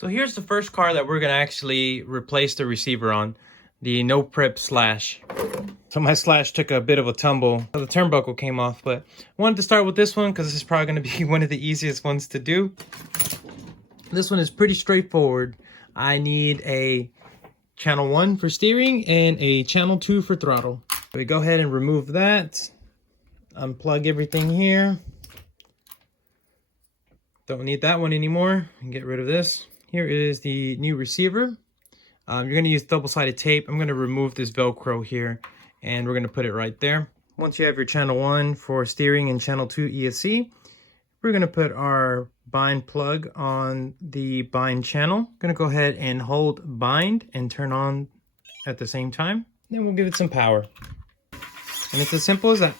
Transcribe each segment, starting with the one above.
So here's the first car that we're gonna actually replace the receiver on, the no prep slash. So my slash took a bit of a tumble, so the turnbuckle came off, but I wanted to start with this one because this is probably gonna be one of the easiest ones to do. This one is pretty straightforward. I need a channel 1 for steering and a channel 2 for throttle. So we go ahead and remove that, unplug everything here. Don't need that one anymore, and get rid of this. Here is the new receiver. You're going to use double-sided tape. I'm going to remove this Velcro here, and we're going to put it right there. Once you have your channel 1 for steering and channel 2 ESC, we're going to put our bind plug on the bind channel. Going to go ahead and hold bind and turn on at the same time. Then we'll give it some power. And it's as simple as that.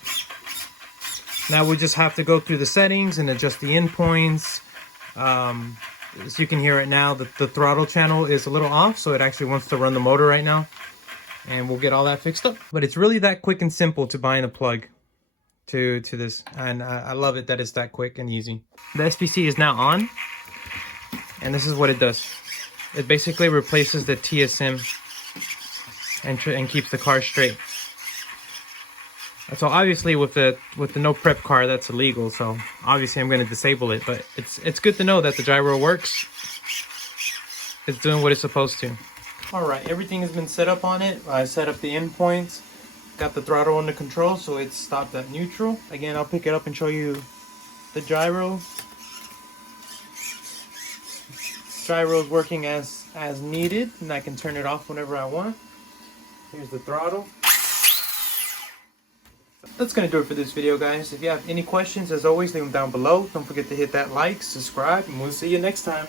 Now we just have to go through the settings and adjust the endpoints. As you can hear it now, the throttle channel is a little off, so it actually wants to run the motor right now. And we'll get all that fixed up. But it's really that quick and simple to bind a plug to this. And I love it that it's that quick and easy. The SPC is now on. And this is what it does. It basically replaces the TSM and keeps the car straight. So obviously with the no prep car, that's illegal, so obviously I'm going to disable it, but it's good to know that the gyro works. It's doing what it's supposed to. Alright, everything has been set up on it. I set up the endpoints, got the throttle under control, so it's stopped at neutral. Again, I'll pick it up and show you the gyro. Gyro is working as needed, and I can turn it off whenever I want. Here's the throttle. That's going to do it for this video, guys. If you have any questions, as always, leave them down below. Don't forget to hit that like, subscribe, and we'll see you next time.